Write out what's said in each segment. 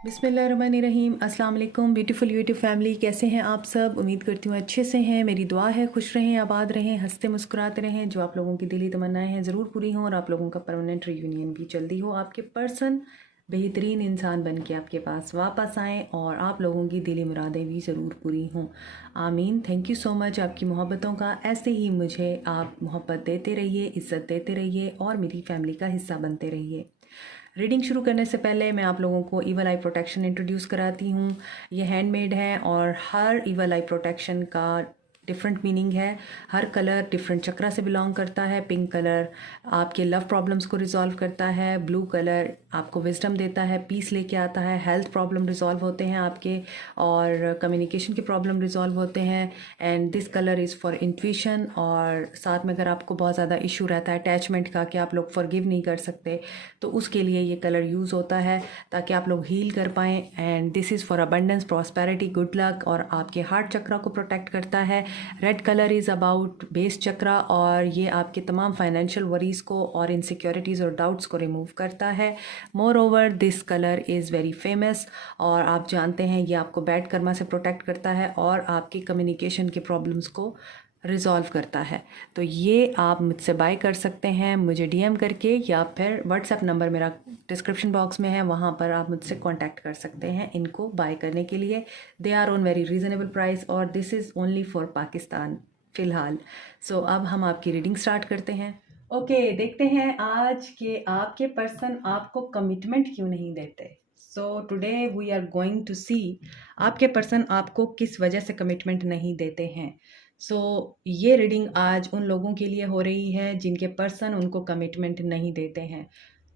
बिस्मिल्लाहिर्रहमानिर्रहीम। अस्सलाम वालेकुम ब्यूटीफुल यूट्यूब फैमिली, कैसे हैं आप सब? उम्मीद करती हूँ अच्छे से हैं। मेरी दुआ है खुश रहें, आबाद रहें, हंसते मुस्कुराते रहें। जो आप लोगों की दिली तमन्नाएं हैं ज़रूर पूरी हों और आप लोगों का परमानेंट रीयूनियन भी जल्दी हो। आपके पर्सन बेहतरीन इंसान बन के आपके पास वापस आएँ और आप लोगों की दिली मुरादें भी ज़रूर पूरी हों। आमीन। थैंक यू सो मच आपकी मोहब्बतों का। ऐसे ही मुझे आप मोहब्बत देते रहिए, इज़्ज़त देते रहिए और मेरी फैमिली का हिस्सा बनते रहिए। रीडिंग शुरू करने से पहले मैं आप लोगों को ईवल आई प्रोटेक्शन इंट्रोड्यूस कराती हूँ। ये हैंडमेड है और हर ईवल आई प्रोटेक्शन का डिफरेंट मीनिंग है। हर कलर डिफरेंट चक्रा से बिलोंग करता है। पिंक कलर आपके लव प्रॉब्लम्स को रिजॉल्व करता है। ब्लू कलर आपको विजडम देता है, पीस लेके आता है। हेल्थ प्रॉब्लम रिजॉल्व होते हैं आपके और कम्युनिकेशन के प्रॉब्लम रिजॉल्व होते हैं। And this colour is for intuition. और साथ में अगर आपको बहुत ज़्यादा इशू रहता है अटैचमेंट का कि आप लोग फॉरगिव नहीं कर सकते, तो उसके लिए ये कलर यूज़ होता है ताकि आप लोग हील कर पाएँ। And this is for abundance, prosperity, good luck और आपके हार्ट चक्रा को प्रोटेक्ट करता है। Red colour is about base chakra और ये आपके तमाम फाइनेंशियल वरीज़ को और इनसिक्योरिटीज़ और डाउट्स को रिमूव करता है। More over this colour is very famous और आप जानते हैं ये आपको बैड कर्मा से प्रोटेक्ट करता है और आपकी कम्युनिकेशन के प्रॉब्लम्स को रिज़ॉल्व करता है। तो ये आप मुझसे बाय कर सकते हैं मुझे डीएम करके, या फिर व्हाट्सएप नंबर मेरा डिस्क्रिप्शन बॉक्स में है, वहाँ पर आप मुझसे कांटेक्ट कर सकते हैं इनको बाय करने के लिए। They are on very reasonable price और this is only for Pakistan फ़िलहाल। सो अब हम आपकी रीडिंग स्टार्ट करते हैं। ओके, देखते हैं आज के आपके पर्सन आपको कमिटमेंट क्यों नहीं देते। So today we are going to see आपके पर्सन आपको किस वजह से कमिटमेंट नहीं देते हैं। ये रीडिंग आज उन लोगों के लिए हो रही है जिनके पर्सन उनको कमिटमेंट नहीं देते हैं।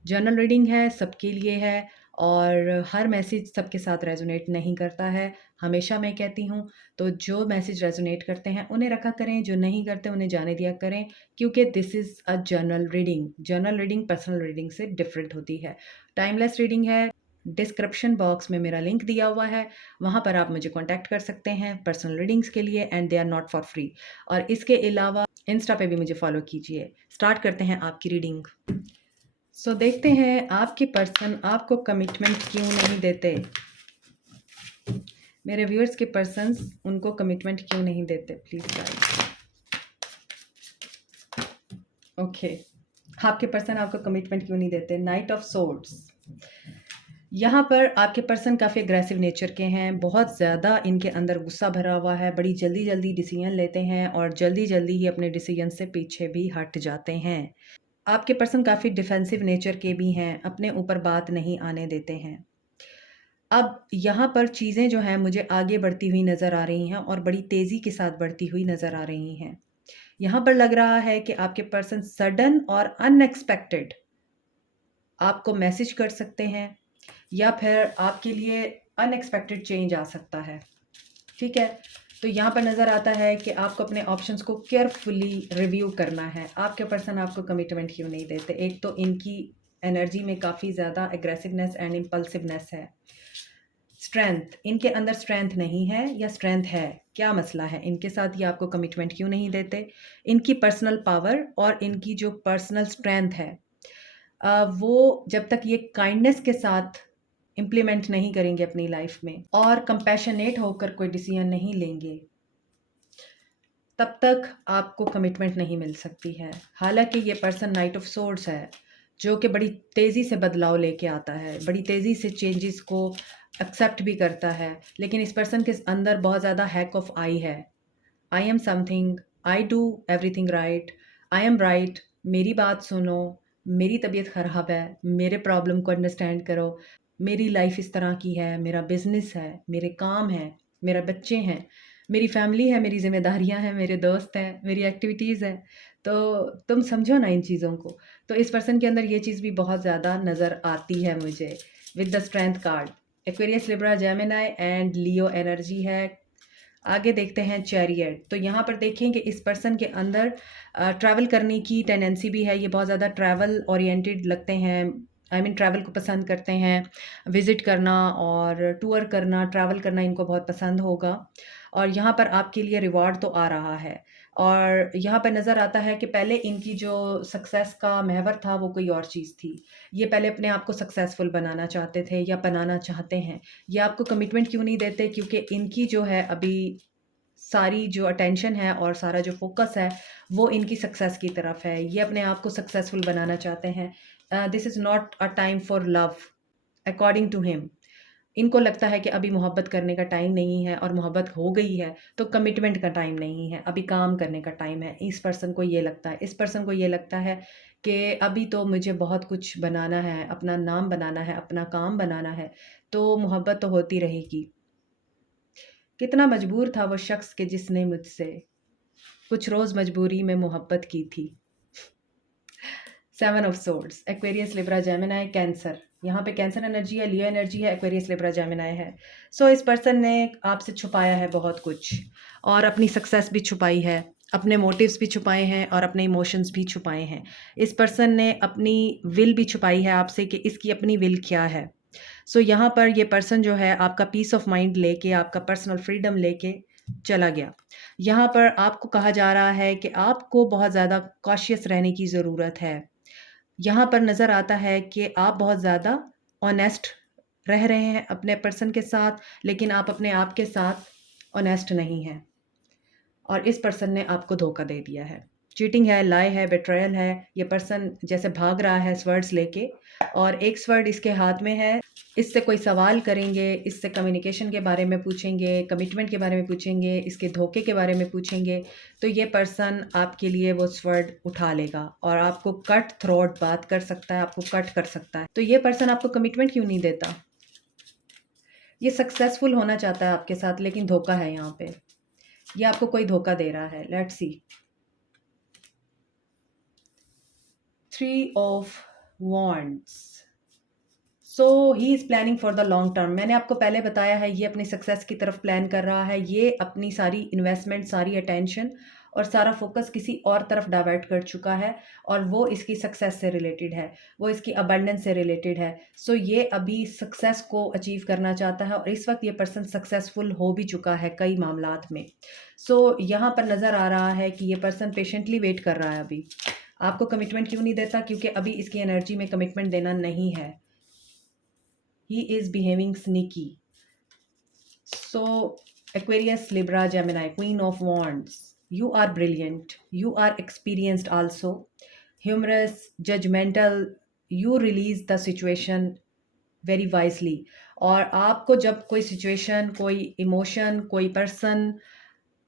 जनरल रीडिंग है, सबके लिए है और हर मैसेज सबके साथ रेजोनेट नहीं करता है, हमेशा मैं कहती हूँ। तो जो मैसेज रेजोनेट करते हैं उन्हें रखा करें, जो नहीं करते उन्हें जाने दिया करें, क्योंकि this is a general reading. General reading personal reading से डिफरेंट होती है, टाइमलेस रीडिंग है। डिस्क्रिप्शन बॉक्स में मेरा लिंक दिया हुआ है, वहाँ पर आप मुझे कांटेक्ट कर सकते हैं पर्सनल रीडिंग्स के लिए and they are not for free. और इसके अलावा इंस्टा पे भी मुझे फॉलो कीजिए। स्टार्ट करते हैं आपकी रीडिंग। देखते हैं आपके पर्सन आपको कमिटमेंट क्यों नहीं देते। मेरे व्यूअर्स के पर्सन्स उनको कमिटमेंट क्यों नहीं देते, प्लीज़ गाइस। ओके, आपके पर्सन आपको कमिटमेंट क्यों नहीं देते। Night of swords. यहाँ पर आपके पर्सन काफ़ी अग्रेसिव नेचर के हैं, बहुत ज़्यादा इनके अंदर गुस्सा भरा हुआ है, बड़ी जल्दी जल्दी डिसीजन लेते हैं और जल्दी जल्दी ही अपने डिसीजन से पीछे भी हट जाते हैं। आपके पर्सन काफ़ी डिफेंसिव नेचर के भी हैं, अपने ऊपर बात नहीं आने देते हैं। अब यहाँ पर चीज़ें जो हैं मुझे आगे बढ़ती हुई नज़र आ रही हैं और बड़ी तेज़ी के साथ बढ़ती हुई नज़र आ रही हैं। यहाँ पर लग रहा है कि आपके पर्सन सडन और अनएक्सपेक्टेड आपको मैसेज कर सकते हैं या फिर आपके लिए अनएक्सपेक्टेड चेंज आ सकता है। ठीक है, तो यहाँ पर नज़र आता है कि आपको अपने ऑप्शंस को केयरफुली रिव्यू करना है। आपके पर्सन आपको कमिटमेंट क्यों नहीं देते। एक तो इनकी एनर्जी में काफ़ी ज़्यादा एग्रेसिवनेस एंड इम्पल्सिवनेस है। स्ट्रेंथ, इनके अंदर स्ट्रेंथ नहीं है या स्ट्रेंथ है, क्या मसला है इनके साथ, ये आपको कमिटमेंट क्यों नहीं देते। इनकी पर्सनल पावर और इनकी जो पर्सनल स्ट्रेंथ है वो जब तक ये काइंडनेस के साथ इम्प्लीमेंट नहीं करेंगे अपनी लाइफ में और कंपैशनेट होकर कोई डिसीजन नहीं लेंगे, तब तक आपको कमिटमेंट नहीं मिल सकती है। हालांकि ये पर्सन नाइट ऑफ सोर्ड्स है जो कि बड़ी तेज़ी से बदलाव लेके आता है, बड़ी तेज़ी से चेंजेस को एक्सेप्ट भी करता है, लेकिन इस पर्सन के अंदर बहुत ज़्यादा हैक ऑफ आई है। I am something, I do everything right, I am right, मेरी बात सुनो, मेरी तबीयत ख़राब है, मेरे प्रॉब्लम को अंडरस्टैंड करो, मेरी लाइफ इस तरह की है, मेरा बिजनेस है, मेरे काम है, मेरे बच्चे हैं, मेरी फैमिली है, मेरी जिम्मेदारियां हैं, मेरे दोस्त हैं, मेरी एक्टिविटीज़ हैं। तो तुम समझो ना इन चीज़ों को। तो इस पर्सन के अंदर ये चीज़ भी बहुत ज़्यादा नज़र आती है मुझे with the strength card. Aquarius, Libra, Gemini and Leo energy है। आगे देखते हैं चैरियट। तो यहाँ पर देखें कि इस पर्सन के अंदर ट्रैवल करने की टेंडेंसी भी है, ये बहुत ज़्यादा ट्रैवल ओरिएंटेड लगते हैं। आई मीन ट्रैवल को पसंद करते हैं, विज़िट करना और टूर करना, ट्रैवल करना इनको बहुत पसंद होगा। और यहाँ पर आपके लिए रिवॉर्ड तो आ रहा है। और यहाँ पर नज़र आता है कि पहले इनकी जो सक्सेस का महवर था वो कोई और चीज़ थी। ये पहले अपने आप को सक्सेसफुल बनाना चाहते थे या बनाना चाहते हैं। ये आपको कमिटमेंट क्यों नहीं देते? क्योंकि इनकी जो है अभी सारी जो अटेंशन है और सारा जो फ़ोकस है वो इनकी सक्सेस की तरफ है। ये अपने आप को सक्सेसफुल बनाना चाहते हैं। This is not a time for love according to him. इनको लगता है कि अभी मोहब्बत करने का टाइम नहीं है और मोहब्बत हो गई है तो कमिटमेंट का टाइम नहीं है, अभी काम करने का टाइम है। इस पर्सन को ये लगता है, इस पर्सन को ये लगता है कि अभी तो मुझे बहुत कुछ बनाना है, अपना नाम बनाना है, अपना काम बनाना है, तो मोहब्बत तो होती रहेगी। कितना मजबूर था वो शख्स कि जिसने मुझसे कुछ रोज़ मजबूरी में मोहब्बत की थी। 7 of swords, Aquarius, Libra, Gemini, cancer. यहाँ पे कैंसर एनर्जी है, लियो एनर्जी है, एक्वेरियस, लिब्रा, जेमिनी है। सो इस पर्सन ने आपसे छुपाया है बहुत कुछ और अपनी सक्सेस भी छुपाई है, अपने मोटिव्स भी छुपाए हैं और अपने इमोशंस भी छुपाए हैं। इस पर्सन ने अपनी विल भी छुपाई है आपसे कि इसकी अपनी विल क्या है। सो यहाँ पर ये पर्सन जो है आपका पीस ऑफ माइंड लेके, आपका पर्सनल फ्रीडम लेके चला गया। यहाँ पर आपको कहा जा रहा है कि आपको बहुत ज़्यादा कॉशियस रहने की ज़रूरत है। यहाँ पर नज़र आता है कि आप बहुत ज़्यादा ऑनेस्ट रह रहे हैं अपने पर्सन के साथ, लेकिन आप अपने आप के साथ ऑनेस्ट नहीं हैं और इस पर्सन ने आपको धोखा दे दिया है। चीटिंग है, लाई है, बेट्रायल है। ये पर्सन जैसे भाग रहा है स्वर्ड्स लेके और एक स्वर्ड इसके हाथ में है। इससे कोई सवाल करेंगे, इससे कम्युनिकेशन के बारे में पूछेंगे, कमिटमेंट के बारे में पूछेंगे, इसके धोखे के बारे में पूछेंगे, तो ये पर्सन आपके लिए वो स्वर्ड उठा लेगा और आपको कट थ्रोट बात कर सकता है, आपको कट कर सकता है। तो ये पर्सन आपको कमिटमेंट क्यों नहीं देता? ये सक्सेसफुल होना चाहता है आपके साथ, लेकिन धोखा है यहाँ पे। ये आपको कोई धोखा दे रहा है। Let's see. 3 of wands. So he is planning for the long term. मैंने आपको पहले बताया है ये अपनी सक्सेस की तरफ प्लान कर रहा है। ये अपनी सारी इन्वेस्टमेंट, सारी अटेंशन और सारा फोकस किसी और तरफ डाइवर्ट कर चुका है और वो इसकी सक्सेस से रिलेटेड है, वो इसकी अबंडेंस से रिलेटेड है। सो ये अभी सक्सेस को अचीव करना चाहता है और इस वक्त ये पर्सन सक्सेसफुल हो भी चुका है कई मामलात में। सो यहाँ पर नज़र आ रहा है कि ये पर्सन पेशेंटली वेट कर रहा है अभी। आपको कमिटमेंट क्यों नहीं देता? क्योंकि अभी इसकी एनर्जी में कमिटमेंट देना नहीं है। He is behaving sneaky. So, Aquarius, Libra, Gemini, Queen of Wands. You are brilliant. You are experienced also. Humorous, judgmental. You release the situation very wisely. और आपको जब कोई सिचुएशन, कोई इमोशन, कोई पर्सन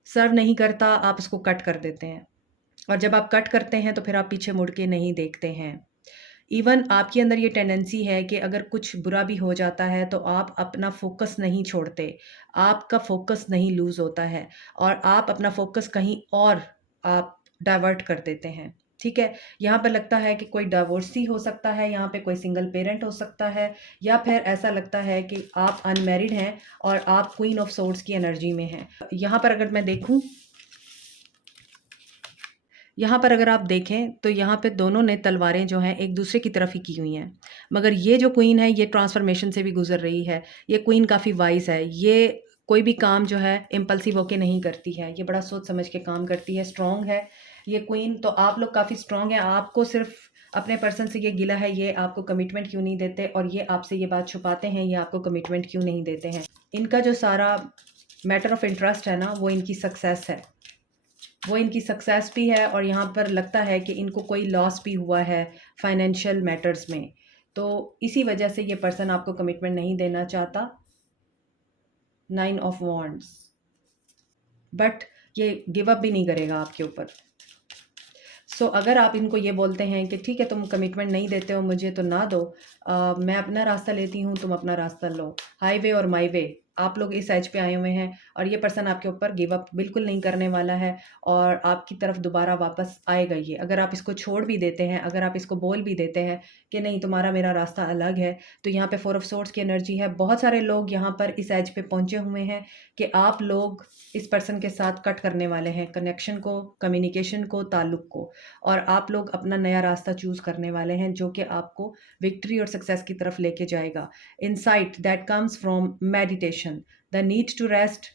सर्व नहीं करता, आप उसको कट कर देते हैं और जब आप कट करते हैं तो फिर आप पीछे मुड़ के नहीं देखते हैं। इवन आपके अंदर ये टेंडेंसी है कि अगर कुछ बुरा भी हो जाता है तो आप अपना फ़ोकस नहीं छोड़ते, आपका फ़ोकस नहीं लूज़ होता है और आप अपना फ़ोकस कहीं और आप डाइवर्ट कर देते हैं, ठीक है? यहाँ पे लगता है कि कोई डिवोर्सी हो सकता है, यहाँ पे कोई सिंगल पेरेंट हो सकता है या फिर ऐसा लगता है कि आप अनमैरिड हैं और आप क्वीन ऑफ सोर्ड्स की एनर्जी में हैं। यहाँ पर अगर मैं देखूँ, यहाँ पर अगर आप देखें तो यहाँ पे दोनों ने तलवारें जो हैं एक दूसरे की तरफ ही की हुई हैं, मगर ये जो क्वीन है ये ट्रांसफॉर्मेशन से भी गुजर रही है। ये क्वीन काफ़ी वाइज है, ये कोई भी काम जो है इम्पल्सिव होके नहीं करती है, ये बड़ा सोच समझ के काम करती है, स्ट्रॉन्ग है ये क्वीन। तो आप लोग काफ़ी स्ट्रॉन्ग हैं, आपको सिर्फ अपने पर्सन से ये गिला है, ये आपको कमिटमेंट क्यों नहीं देते और ये आपसे ये बात छुपाते हैं, ये आपको कमिटमेंट क्यों नहीं देते हैं। इनका जो सारा मैटर ऑफ इंटरेस्ट है ना, वो इनकी सक्सेस है, वो इनकी सक्सेस भी है और यहाँ पर लगता है कि इनको कोई लॉस भी हुआ है फाइनेंशियल मैटर्स में, तो इसी वजह से ये पर्सन आपको कमिटमेंट नहीं देना चाहता। 9 ऑफ वॉन्ड्स, बट ये गिव अप भी नहीं करेगा आपके ऊपर। सो अगर आप इनको ये बोलते हैं कि ठीक है तुम कमिटमेंट नहीं देते हो मुझे तो ना दो, मैं अपना रास्ता लेती हूँ, तुम अपना रास्ता लो, हाईवे और माई वे, आप लोग इस एज पे आए हुए हैं और ये पर्सन आपके ऊपर गिव अप बिल्कुल नहीं करने वाला है और आपकी तरफ दोबारा वापस आएगा ये। अगर आप इसको छोड़ भी देते हैं, अगर आप इसको बोल भी देते हैं कि नहीं तुम्हारा मेरा रास्ता अलग है, तो यहाँ पे 4 ऑफ सोर्ड्स की एनर्जी है। बहुत सारे लोग यहाँ पर इस एज पे पहुँचे हुए हैं कि आप लोग इस पर्सन के साथ कट करने वाले हैं कनेक्शन को, कम्युनिकेशन को, ताल्लुक़ को, और आप लोग अपना नया रास्ता चूज़ करने वाले हैं जो कि आपको विक्ट्री और सक्सेस की तरफ लेके जाएगा। Insight that comes from meditation, the need to rest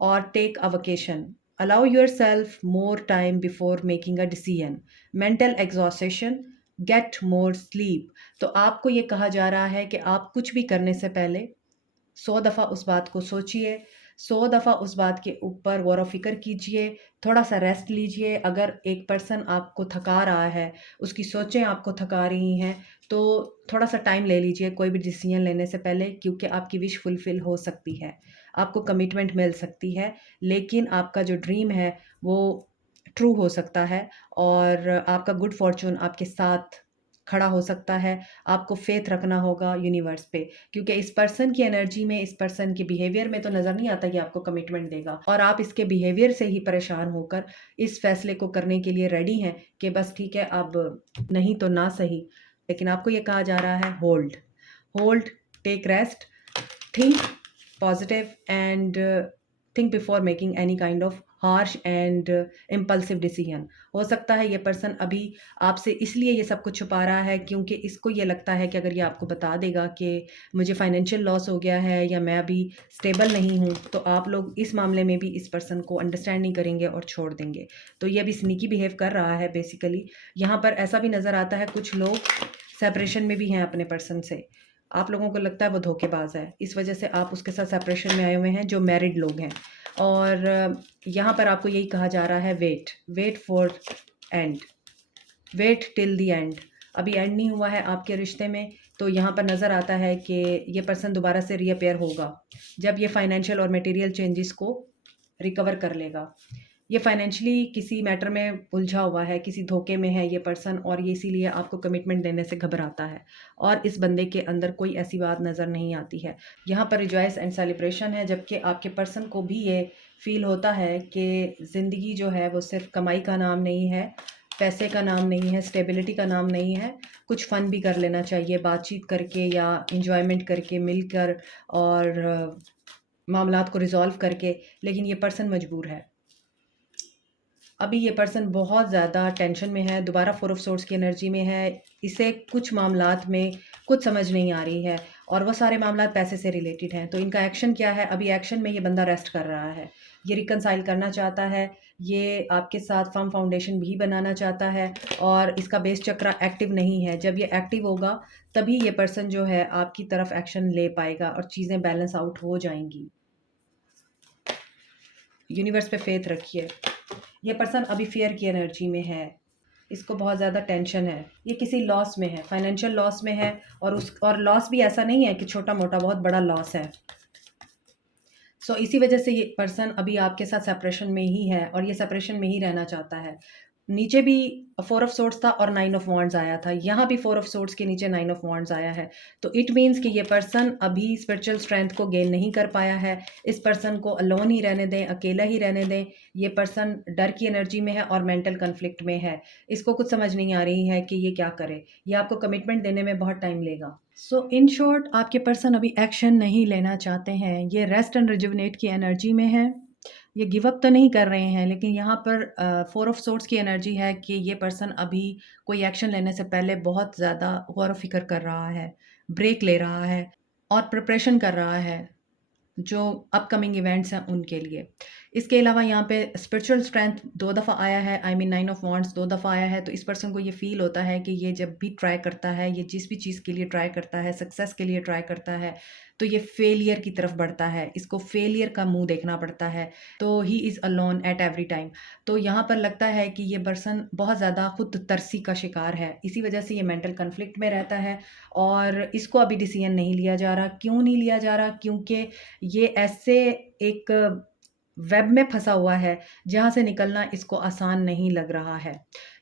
और take a vacation, allow yourself more time before making a decision, mental exhaustion, get more sleep। तो आपको ये कहा जा रहा है कि आप कुछ भी करने से पहले 100 दफ़ा उस बात को सोचिए, 100 दफ़ा उस बात के ऊपर गौर व फ़िक्र कीजिए, थोड़ा सा रेस्ट लीजिए। अगर एक पर्सन आपको थका रहा है, उसकी सोचें आपको थका रही हैं, तो थोड़ा सा टाइम ले लीजिए कोई भी डिसीजन लेने से पहले, क्योंकि आपकी विश फुलफ़िल हो सकती है, आपको कमिटमेंट मिल सकती है, लेकिन आपका जो ड्रीम है वो ट्रू हो सकता है और आपका गुड फॉर्च्यून आपके साथ खड़ा हो सकता है। आपको फेथ रखना होगा यूनिवर्स पे, क्योंकि इस पर्सन की एनर्जी में, इस पर्सन के बिहेवियर में तो नज़र नहीं आता कि आपको कमिटमेंट देगा, और आप इसके बिहेवियर से ही परेशान होकर इस फैसले को करने के लिए रेडी हैं कि बस ठीक है, अब नहीं तो ना सही। लेकिन आपको ये कहा जा रहा है hold, hold, take rest, think positive and think before making any kind of harsh and impulsive decision। हो सकता है ये पर्सन अभी आपसे इसलिए ये सब कुछ छुपा रहा है क्योंकि इसको ये लगता है कि अगर ये आपको बता देगा कि मुझे फाइनेंशियल लॉस हो गया है या मैं अभी स्टेबल नहीं हूँ, तो आप लोग इस मामले में भी इस पर्सन को अंडरस्टैंड नहीं करेंगे और छोड़ देंगे। तो ये अभी स्नीकी बिहेव कर रहा है बेसिकली। यहाँ पर ऐसा भी नज़र आता है कुछ लोग सेपरेशन में भी हैं अपने पर्सन से, आप लोगों को लगता है वो धोखेबाज है, इस वजह से आप उसके साथ सेपरेशन में आए हुए हैं जो मैरिड लोग हैं। और यहाँ पर आपको यही कहा जा रहा है wait, wait for end, wait till the end. अभी एंड नहीं हुआ है आपके रिश्ते में, तो यहाँ पर नज़र आता है कि ये पर्सन दोबारा से रीअपेयर होगा जब ये फाइनेंशियल और मटेरियल चेंजेस को रिकवर कर लेगा। ये फाइनेंशियली किसी मैटर में उलझा हुआ है, किसी धोखे में है ये पर्सन, और ये इसीलिए आपको कमिटमेंट देने से घबराता है, और इस बंदे के अंदर कोई ऐसी बात नज़र नहीं आती है। यहाँ पर रिजॉइस एंड सेलिब्रेशन है, जबकि आपके पर्सन को भी ये फील होता है कि ज़िंदगी जो है वो सिर्फ कमाई का नाम नहीं है, पैसे का नाम नहीं है, स्टेबिलिटी का नाम नहीं है। कुछ फ़न भी कर लेना चाहिए, बातचीत करके या इंजॉयमेंट करके, मिलकर और मामलात को रिज़ॉल्व करके। लेकिन ये पर्सन मजबूर है। अभी ये पर्सन बहुत ज़्यादा टेंशन में है, दोबारा 4 ऑफ सोर्ड्स की एनर्जी में है। इसे कुछ मामलात में कुछ समझ नहीं आ रही है, और वो सारे मामलात पैसे से रिलेटेड हैं। तो इनका एक्शन क्या है? अभी एक्शन में ये बंदा रेस्ट कर रहा है, ये रिकंसाइल करना चाहता है, ये आपके साथ फर्म फाउंडेशन भी बनाना चाहता है, और इसका बेस चक्र एक्टिव नहीं है। जब ये एक्टिव होगा तभी ये पर्सन जो है आपकी तरफ एक्शन ले पाएगा और चीज़ें बैलेंस आउट हो जाएंगी। यूनिवर्स पे फेथ रखिए। ये पर्सन अभी फियर की एनर्जी में है, इसको बहुत ज़्यादा टेंशन है, ये किसी लॉस में है, फाइनेंशियल लॉस में है, और लॉस भी ऐसा नहीं है कि छोटा मोटा, बहुत बड़ा लॉस है। सो इसी वजह से ये पर्सन अभी आपके साथ सेपरेशन में ही है, और ये सेपरेशन में ही रहना चाहता है। नीचे भी 4 ऑफ सोर्ड्स था और 9 ऑफ वॉन्ड्स आया था, यहाँ भी 4 ऑफ सोर्ड्स के नीचे 9 ऑफ वॉन्ड्स आया है। तो इट मीन्स कि ये पर्सन अभी स्पिरिचुअल स्ट्रेंथ को गेन नहीं कर पाया है। इस पर्सन को अलोन ही रहने दें, अकेला ही रहने दें। ये पर्सन डर की एनर्जी में है और मेंटल कन्फ्लिक्ट में है, इसको कुछ समझ नहीं आ रही है कि ये क्या करे। ये आपको कमिटमेंट देने में बहुत टाइम लेगा। सो इन शॉर्ट, आपके पर्सन अभी एक्शन नहीं लेना चाहते हैं, ये रेस्ट एंड रिजुवनेट की एनर्जी में है। ये गिव अप तो नहीं कर रहे हैं, लेकिन यहाँ पर 4 ऑफ सोर्ड्स की एनर्जी है कि ये पर्सन अभी कोई एक्शन लेने से पहले बहुत ज़्यादा गौर व फिक्र कर रहा है, ब्रेक ले रहा है और प्रिपरेशन कर रहा है जो अपकमिंग इवेंट्स हैं उनके लिए। इसके अलावा यहाँ पे स्पिरिचुअल स्ट्रेंथ 2 दफ़ा आया है, आई मीन 9 ऑफ वॉन्ड्स 2 दफ़ा आया है। तो इस पर्सन को ये फील होता है कि ये जब भी ट्राई करता है, ये जिस भी चीज़ के लिए ट्राई करता है, सक्सेस के लिए ट्राई करता है, तो ये फेलियर की तरफ बढ़ता है, इसको फेलियर का मुंह देखना पड़ता है। तो he is alone at every time. तो यहाँ पर लगता है कि ये पर्सन बहुत ज़्यादा खुद तरसी का शिकार है, इसी वजह से ये मेंटल कन्फ्लिक्ट में रहता है, और इसको अभी डिसीजन नहीं लिया जा रहा। क्यों नहीं लिया जा रहा? क्योंकि ये ऐसे एक वेब में फंसा हुआ है जहाँ से निकलना इसको आसान नहीं लग रहा है।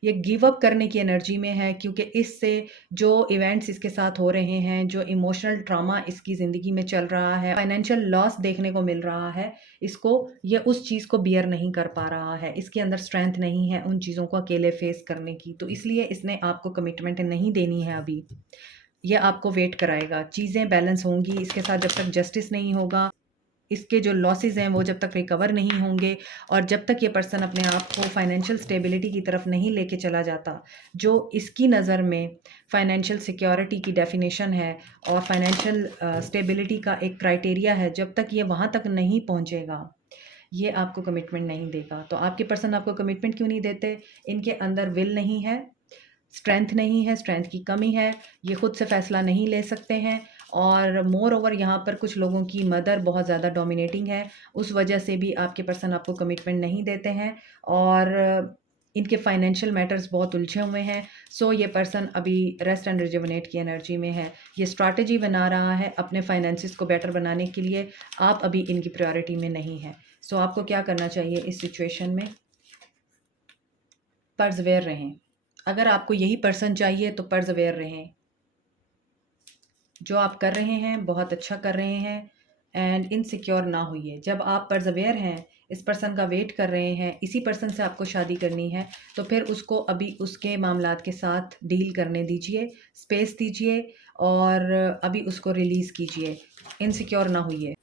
ये गिव अप करने की एनर्जी में है, क्योंकि इससे जो इवेंट्स इसके साथ हो रहे हैं, जो इमोशनल ट्रॉमा इसकी ज़िंदगी में चल रहा है, फाइनेंशियल लॉस देखने को मिल रहा है, इसको ये उस चीज़ को बियर नहीं कर पा रहा है। इसके अंदर स्ट्रेंथ नहीं है उन चीज़ों को अकेले फेस करने की, तो इसलिए इसने आपको कमिटमेंट नहीं देनी है अभी। ये आपको वेट कराएगा, चीज़ें बैलेंस होंगी इसके साथ जब तक जस्टिस नहीं होगा, इसके जो लॉसेस हैं वो जब तक रिकवर नहीं होंगे, और जब तक ये पर्सन अपने आप को फाइनेंशियल स्टेबिलिटी की तरफ नहीं लेके चला जाता, जो इसकी नज़र में फाइनेंशियल सिक्योरिटी की डेफिनेशन है और फाइनेंशियल स्टेबिलिटी का एक क्राइटेरिया है, जब तक ये वहाँ तक नहीं पहुँचेगा, ये आपको कमिटमेंट नहीं देगा। तो आपके पर्सन आपको कमिटमेंट क्यों नहीं देते? इनके अंदर विल नहीं है, स्ट्रेंथ नहीं है, स्ट्रेंथ की कमी है, ये खुद से फ़ैसला नहीं ले सकते हैं। और मोर ओवर यहाँ पर कुछ लोगों की मदर बहुत ज़्यादा डोमिनेटिंग है, उस वजह से भी आपके पर्सन आपको कमिटमेंट नहीं देते हैं। और इनके फाइनेंशियल मैटर्स बहुत उलझे हुए हैं। सो ये पर्सन अभी रेस्ट एंड रिजुविनेट की एनर्जी में है। ये स्ट्रैटेजी बना रहा है अपने फाइनेंसिस को बेटर बनाने के लिए। आप अभी इनकी प्रायोरिटी में नहीं है। सो आपको क्या करना चाहिए इस सिचुएशन में? पर्सवेयर रहें। अगर आपको यही पर्सन चाहिए तो पर्सवेयर रहें। जो आप कर रहे हैं बहुत अच्छा कर रहे हैं, एंड इनसिक्योर ना होइए। जब आप पर्सवेयर हैं, इस पर्सन का वेट कर रहे हैं, इसी पर्सन से आपको शादी करनी है, तो फिर उसको अभी उसके मामलात के साथ डील करने दीजिए, स्पेस दीजिए और अभी उसको रिलीज़ कीजिए। इनसिक्योर ना होइए।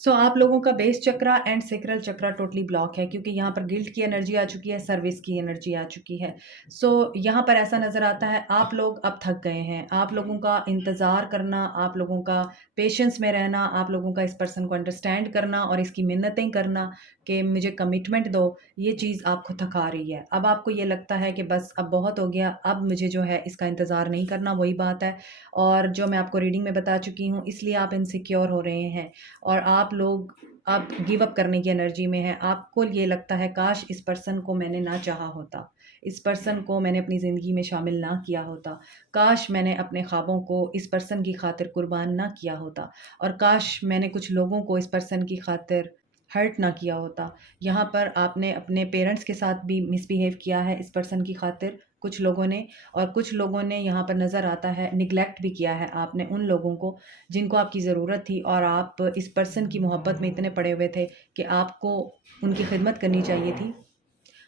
सो आप लोगों का base chakra and sacral chakra totally block है, क्योंकि यहाँ पर गिल्ट की एनर्जी आ चुकी है, सर्विस की एनर्जी आ चुकी है। सो यहाँ पर ऐसा नज़र आता है आप लोग अब थक गए हैं। आप लोगों का इंतज़ार करना, आप लोगों का पेशेंस में रहना, आप लोगों का इस पर्सन को अंडरस्टैंड करना और इसकी मिन्नतें करना कि मुझे कमिटमेंट दो, ये चीज़ आपको थका रही है। अब आपको ये लगता है कि बस अब बहुत हो गया, अब मुझे जो है इसका इंतज़ार नहीं करना, वही बात है। और जो मैं आपको रीडिंग में बता चुकी हूँ, इसलिए आप इनसिक्योर हो रहे हैं और आप लोग अब गिव अप करने की एनर्जी में हैं। आपको ये लगता है काश इस पर्सन को मैंने ना चाहा होता, इस पर्सन को मैंने अपनी ज़िंदगी में शामिल ना किया होता, काश मैंने अपने ख्वाबों को इस पर्सन की खातिर कुर्बान ना किया होता, और काश मैंने कुछ लोगों को इस पर्सन की खातिर हर्ट ना किया होता। यहाँ पर आपने अपने पेरेंट्स के साथ भी मिसबिहेव किया है इस पर्सन की खातिर कुछ लोगों ने, और कुछ लोगों ने यहाँ पर नज़र आता है निगलेक्ट भी किया है आपने उन लोगों को जिनको आपकी ज़रूरत थी, और आप इस पर्सन की मोहब्बत में इतने पड़े हुए थे कि आपको उनकी खिदमत करनी चाहिए थी,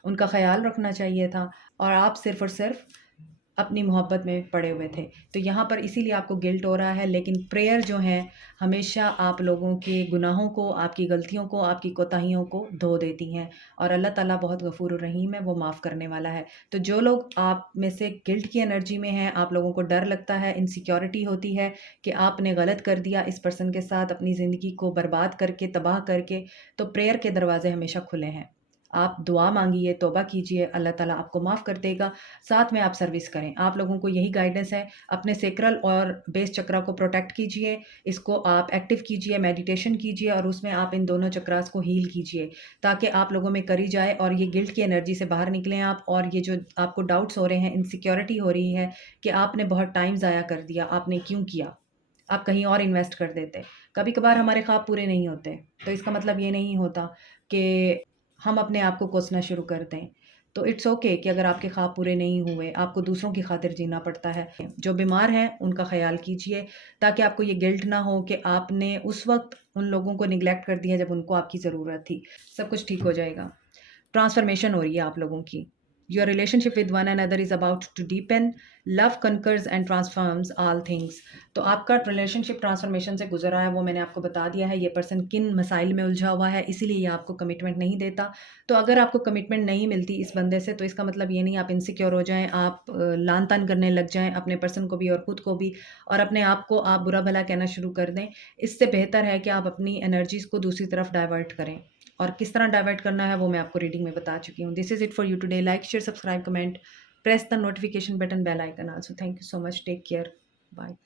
उनका ख़्याल रखना चाहिए था, और आप सिर्फ़ और सिर्फ़ अपनी मोहब्बत में पड़े हुए थे। तो यहाँ पर इसीलिए आपको गिल्ट हो रहा है, लेकिन प्रेयर जो है हमेशा आप लोगों के गुनाहों को, आपकी गलतियों को, आपकी कोताहियों को धो देती हैं, और अल्लाह ताला बहुत गफ़ूर रहीम है, वो माफ़ करने वाला है। तो जो लोग आप में से गिल्ट की एनर्जी में हैं, आप लोगों को डर लगता है, इनसिक्योरिटी होती है कि आपने गलत कर दिया इस पर्सन के साथ, अपनी ज़िंदगी को बर्बाद करके, तबाह करके, तो प्रेयर के दरवाज़े हमेशा खुले हैं। आप दुआ मांगिए, तौबा कीजिए, अल्लाह ताला आपको माफ़ कर देगा। साथ में आप सर्विस करें। आप लोगों को यही गाइडेंस है, अपने सेक्रल और बेस चक्रा को प्रोटेक्ट कीजिए, इसको आप एक्टिव कीजिए, मेडिटेशन कीजिए, और उसमें आप इन दोनों चक्रास को हील कीजिए, ताकि आप लोगों में करी जाए और ये गिल्ट की एनर्जी से बाहर निकलें आप। और ये जो आपको डाउट्स हो रहे हैं, इनसिक्योरिटी हो रही है कि आपने बहुत टाइम ज़ाया कर दिया, आपने क्यों किया? आप कहीं और इन्वेस्ट कर देते। कभी-कभार हमारे ख्वाब पूरे नहीं होते, तो इसका मतलब ये नहीं होता कि हम अपने आप को कोसना शुरू कर दें। तो इट्स ओके कि अगर आपके ख्वाब पूरे नहीं हुए, आपको दूसरों की खातिर जीना पड़ता है। जो बीमार हैं, उनका ख़्याल कीजिए, ताकि आपको ये गिल्ट ना हो कि आपने उस वक़्त उन लोगों को निग्लेक्ट कर दिया जब उनको आपकी ज़रूरत थी। सब कुछ ठीक हो जाएगा। ट्रांसफॉर्मेशन हो रही है आप लोगों की। Your relationship with one another is about to deepen, love conquers and transforms all things. तो आपका रिलेशनशिप ट्रांसफॉर्मेशन से गुजर रहा है, वो मैंने आपको बता दिया है। ये पर्सन किन मसाइल में उलझा हुआ है, इसीलिए ये आपको कमिटमेंट नहीं देता। तो अगर आपको कमिटमेंट नहीं मिलती इस बंदे से, तो इसका मतलब ये नहीं आप इनसिक्योर हो जाएँ, आप लान तान करने लग जाएँ अपने पर्सन को भी और खुद को भी, और अपने आप को आप बुरा भला कहना शुरू कर दें। इससे बेहतर है कि आप अपनी एनर्जीज़ को दूसरी तरफ डाइवर्ट करें, और किस तरह डाइवर्ट करना है वो मैं आपको रीडिंग में बता चुकी हूँ। This is it for you today. Like, share, subscribe, comment, press the notification button, bell icon also. Thank you so much, take care, bye.